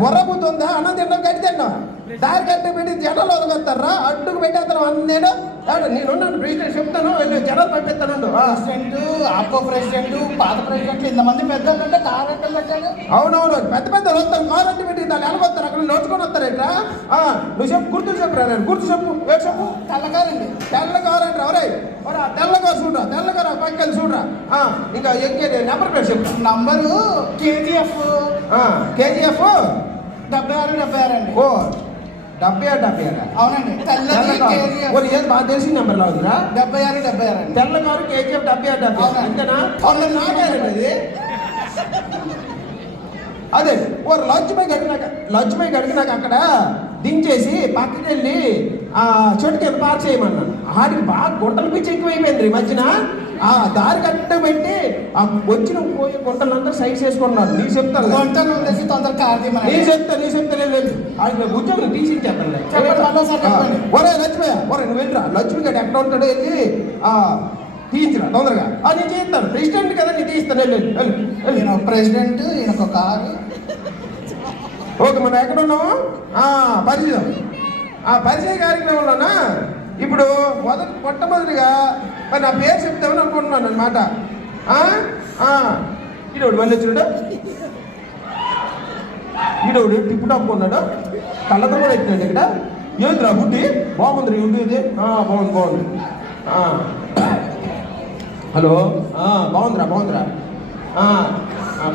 బొర్ర బుద్ధి ఉందా? అన్నం తిన్నావు, గడ్డి తిన్నావు, దారి కట్టి పెట్టి జనాలు వదగొస్తారా? అడ్డుకు పెట్టేస్తాను నేను నేనున్నాను, ప్రెసిడెంట్ చెప్తాను, జనాలు పంపిస్తాను. ప్రెసిడెంట్, ఆప్కో ప్రెసిడెంట్, పాత ప్రెసిడెంట్ ఇంతమంది పెద్దలు అంటే కారు అడ్డం పెట్టాడు. అవునవును, పెద్ద పెద్ద వస్తాను, కారు అడ్డు పెట్టి దాన్ని వెళ్ళగొస్తారు, అక్కడ నడుచుకొని వస్తారేట్రా? నువ్వు చెప్పు, గుర్తు చెప్పురా, నేను గుర్తు చెప్పు. ఏ చెప్పు? తెల్లగారండి. తెల్లగారు అంటే ఎవరై? తెల్లగారు చూడరా, తెల్లగారు పక్కన చూడరా. ఇంకా ఎక్కేది నెంబర్ ప్లేట్ చెప్పు. Number KGF. కేజీఎఫ్ 76 అండి. ఓ 76. అవునండి. ఏది బాగా తెలిసిన నెంబర్ ఉందిరా? 76 అండి. తెల్లగారు కేజీఎఫ్ 76. అంతేనా? నాగారండి అది. అదే ఓ లంచ్ బై గడికినాక అక్కడ దించేసి పక్కకి వెళ్ళి చెట్టు కింద పార్క్ చేయమన్నాను. ఆడికి బాగా గుంటలు పిచ్చి ఎక్కువైపోయింది ఈ మధ్యన. దారి కట్ట పెట్టి వచ్చిన పోయి గుంటలంతా సైడ్ చేసుకున్నాడు. నీకు చెప్తాను, గుంటలు ఉండేసి తొందర కాదు. నీ చెప్తా లేదు ఆడికి ఉద్యోగం తీసిచ్చేస్తాను. ఒరే లక్ష్మయ్య, ఒరే నువ్వు వెళ్ళరా, లక్ష్మి గడ్డ ఎక్కడ ఉంటాడో వెళ్ళి తీయించరా తొందరగా. నేను చేస్తాను, ప్రెసిడెంట్ కదా, నేను తీస్తాను. ఈయన ప్రెసిడెంట్, ఈయనకు కారు. ఓకే, మనం ఎక్కడ ఉన్నాము? పరిచయం. పరిచయ కార్యక్రమంలోనా ఇప్పుడు మొట్టమొదటిగా మరి నా పేరు చెప్తామని అనుకుంటున్నాను అనమాట. ఈడోడు మళ్ళీ చూడు, ఈడోడు టిప్పు టాప్ ఉన్నాడు, కళ్ళతో కూడా ఎత్తున్నాడు. ఇక్కడ ఏంద్రా బుడ్డి బాగుంది, ఉండేది బాగుంది. హలో, బాగుందిరా.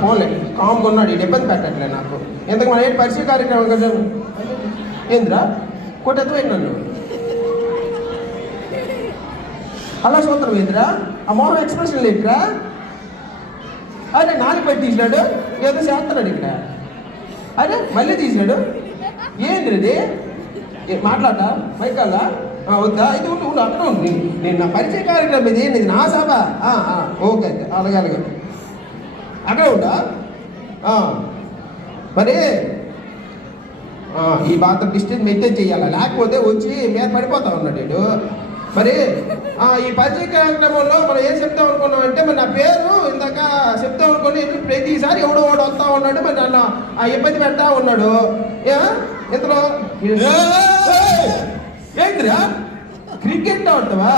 ఫోన్లే కామ్గా ఉన్నాడు, ఈ ఇబ్బంది పెట్టట్లే నాకు. ఇంతకు మన ఏంటి పరిచయ కార్యక్రమం కదా? ఏంద్రా కొట్టెత్తుపోయింది నన్ను అలా సూత్రం ఏంద్రా? ఆ మోహన్ ఎక్స్ప్రెషన్ లేదురా? అరే నాలుగు పెట్టి తీసినాడు, ఏదో చేస్తున్నాడు ఇక్కడ. అరే మళ్ళీ తీసినాడు, ఏంది ఇది? మాట్లాడతా మైకాలా? వద్దా? అయితే ఉండు అక్కడ ఉండి, నేను నా పరిచయ కార్యక్రమం ఇది, ఇది నా సభ. ఓకే అయితే అలాగే అక్కడే ఉంటా. మరి ఈ బాత్రూమ్ డిస్టెన్స్ మెయింటైన్ చేయాలి, లేకపోతే వచ్చి మీద పడిపోతా ఉన్నాడు. మరి ఈ పరిచయ కార్యక్రమంలో మనం ఏం చెప్తాం అనుకున్నాం అంటే, మరి నా పేరు ఇందాక చెప్తాం అనుకుని ప్రతిసారి ఎవడో వస్తా ఉన్నాడు, మరి నన్ను ఇబ్బంది పెడతా ఉన్నాడు. ఇంతలో ఏంద్రా క్రికెట్ ఆడతావా?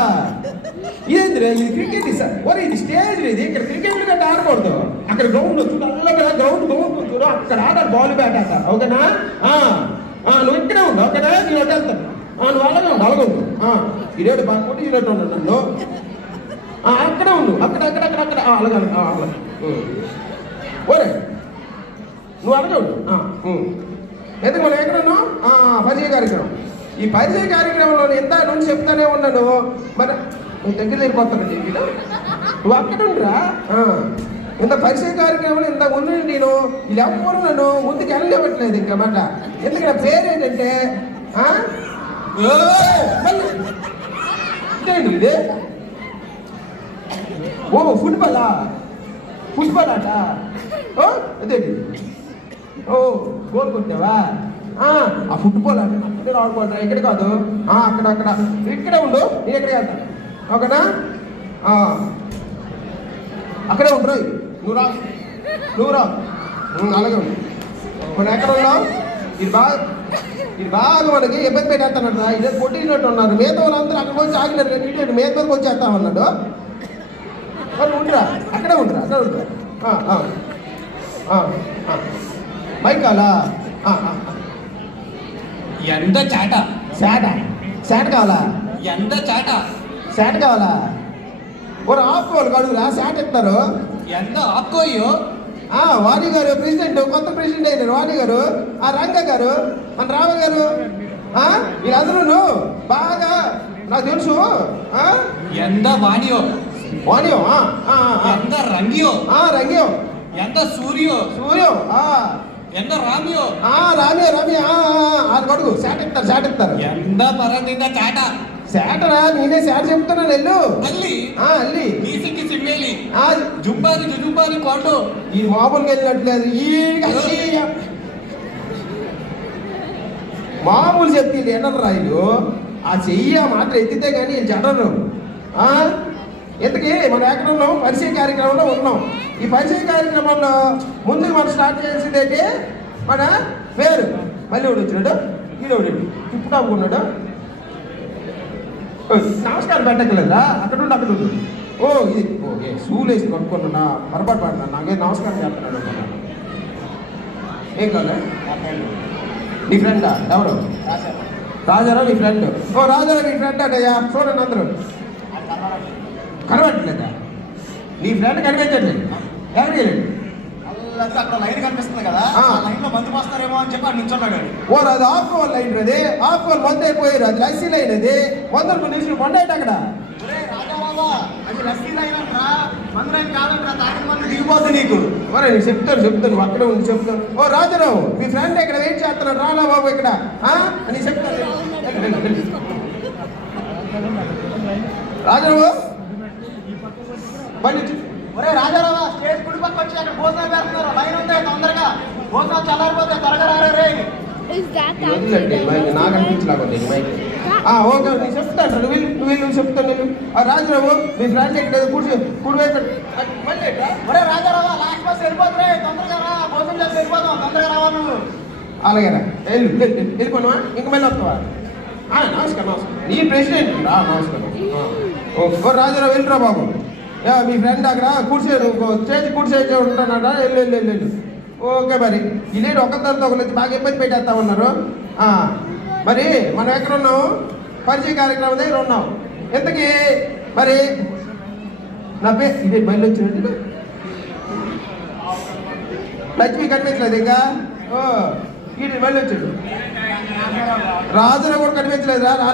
ఏంద్రా ఇది క్రికెట్? ఒరే ఇది స్టేజ్, ఇది ఇక్కడ క్రికెట్ గట్ట ఆడకూడదు. అక్కడ గ్రౌండ్ చల్లగా గ్రౌండ్ చూడు, అక్కడ ఆడాలి బాల్ బ్యాట్ ఆట. ఓకేనా? నువ్వు ఇక్కడే ఉండు, ఓకేనా? నేను వెళ్తాను. నువ్వు అలాగే ఉండు. ఇదేడు బాగా కొట్టి ఇదేటు ఉన్నాడు నన్ను. అక్కడే ఉండు, అక్కడ అలాగే. ఓరే నువ్వు అలాగే ఉండు. ఎందుకు మనం ఎక్కడ ఉన్నావు? పరిచయ కార్యక్రమం. ఈ పరిచయ కార్యక్రమంలో ఎంత నుండి చెప్తానే ఉన్నాను. మరి నువ్వు దగ్గర వెళ్ళిపోతానండి, నువ్వు అక్కడ ఉండరా? ఇంత పరిచయ కార్యక్రమంలో ఇంత ముందు నేను ఇది ఎవ్వరు నన్ను ముందుకు వెళ్ళనివ్వట్లేదు ఇంకా మాట. ఎందుకంటే పేరు ఏంటంటే ఇదేంటి ఇది? ఓ ఫుట్బాల్ ఆట. అదేంటి? ఓ గోల్ కొట్టావా? ఆ ఫుట్బాల్ ఆట అక్కడే ఆడుకోవట్రా, ఇక్కడ కాదు, అక్కడ ఇక్కడే ఉండు, నేను ఎక్కడే వెళ్తాను. ఓకేనా? అక్కడే ఉండరు, నువ్వు రా. అలాగే ఉండు. మనం ఎక్కడ ఉన్నావు? ఇది బాగా మనకి ఇబ్బంది పెట్టేస్తానట. ఇదే కొట్టినట్టు ఉన్నారు. మిగతా వాళ్ళందరూ అక్కడికి వచ్చి ఆగినారు, ఇటు మిగతాకి వచ్చేస్తామన్నాడు. మరి ఉండరా, అక్కడే ఉండరా. మైకాలా? ఎంత శాట కావాలా? ఎంత శాట కావాలా? ఒక ఆపుకోవాలి కడుగురా, శాట ఇస్తారు. ఎంత ఆపుకోయో? వాణి గారు ప్రెసిడెంట్, కొత్త ప్రెసిడెంట్ అయినారు వాణి గారు. రంగ గారు, మన రామ గారు, వీళ్ళందరూ బాగా నాకు తెలుసు. ఎంత వాణియో? ఎంత రంగియో? ఎంత సూర్యో? ఎంత రామియో? రామియో. అది కొడుకు శాట ఇస్తారు. ఎంత పరంగా శాటరా? నేనే శాట చెప్తున్నాను. వెళ్ళు అల్లి నీసికి సిమ్మేలి జుంబారి కోటో. ఈ మామూలుగా వెళ్ళినట్లేదు, మామూలు చెప్తే ఎన్నరు రాయలు. ఆ చెయ్యి మాత్రం ఎత్తితే కానీ జడరు. ఇంతకీ మనం ఎక్కడ ఉన్నాం? పరిచయ కార్యక్రమంలో ఉన్నాం. ఈ పరిచయ కార్యక్రమంలో ముందుకు మనం స్టార్ట్ చేసింది ఏంటి? మన పేరు. మళ్ళీ ఒకటి వచ్చినాడు, ఈడోడు ఇప్పుడు అమ్ముకున్నాడు. నమస్కారం పెట్టక్కలేదా? అక్కడ ఉండు. ఓ ఇది ఓకే, షూలు వేసి కొనుక్కున్నా, పొరపాటు పడినా, నాకేం నమస్కారం చేస్తున్నాడు అనుకున్నాను. ఏం కాలే? నీ ఫ్రెండా? ఎవరు? రాజారావు నీ ఫ్రెండ్. ఓ రాజారావు నీ ఫ్రెండ్ అటయ్యా, చూడండి అందరూ. కనబడట్లేదా? నీ ఫ్రెండ్ కనిపించట్లేదు. ఎవరికి వెళ్ళండి? అక్కడ లైన్ కనిపిస్తుంది కదా, ఆ లైన్ లో మందు పోస్తారేమో అని చెప్పి అక్కడ నిల్చున్నాడు. ఓ అది ఆఫ్కోల్ లైన్, అది ఆఫ్కోల్ మందు అయిపోయారు. అది లస్సీ లైన్, అది వందలు నిలిచి కొండేట అక్కడ. రాజారావా, అది లస్సీ లైన్ అంటారా, మందు లైన్ కాదంటారా, తాగిన మందు దిగిపోద్ది నీకు. ఒరే నేను చెప్తాను అక్కడే ఉంది చెప్తాను. ఓ రాజారావు మీ ఫ్రెండ్ ఇక్కడ వెయిట్ చేస్తున్నాడు, రాలా బాబు ఇక్కడ అని చెప్తాను. రాజారావు బండి ఒరే రాజారావా, స్టేజ్ గుడి పక్క వచ్చి అక్కడ భోజనాలు పెడుతున్నారు, లైన్ ఉంది, తొందరగా భోజనాలు చల్లారిపోతే త్వరగా రారే రే. వదిలేండి నాకు అనిపించలాగొద్ది మైక్. ఓకే నేను చెప్తాను, నువ్వు చెప్తాను నేను. రాజారావు మీ ఫ్రెండ్ ఇక్కడ కుడివైపు. ఒరే రాజారావా, లాస్ట్ బస్ వెళ్ళిపోతురే, తొందరగా రా, భోజనం చేసి వెళ్ళిపోతాం, తొందరగా రావా నువ్వు. అలాగేనా? వెళ్ళిపోనావా? ఇంక మళ్ళీ వస్తావా? నమస్కారం. నీ ప్రెసిడెంట్ రా, నమస్కారం. ఓ రాజారావు వెళ్ళిరా బాబు. మీ ఫ్రెండ్ అక్కడ కూర్చోడు, స్టేజ్ కూర్చోటి ఉంటానట. వెళ్ళు. ఓకే మరి ఇల్లేడు ఒక తర్వాత ఒకరు బాగా ఇబ్బంది పెట్టేస్తా ఉన్నారు. మరి మనం ఎక్కడ ఉన్నాము? పరిచయ కార్యక్రమం దగ్గర ఉన్నాం. ఎంతకీ మరి నా పేరు ఇదే బయలు వచ్చినట్టు లక్ష్మి కనిపించలేదు ఇంకా. ఈ బయలు వచ్చాడు. రాజులో కూడా కనిపించలేదు రా.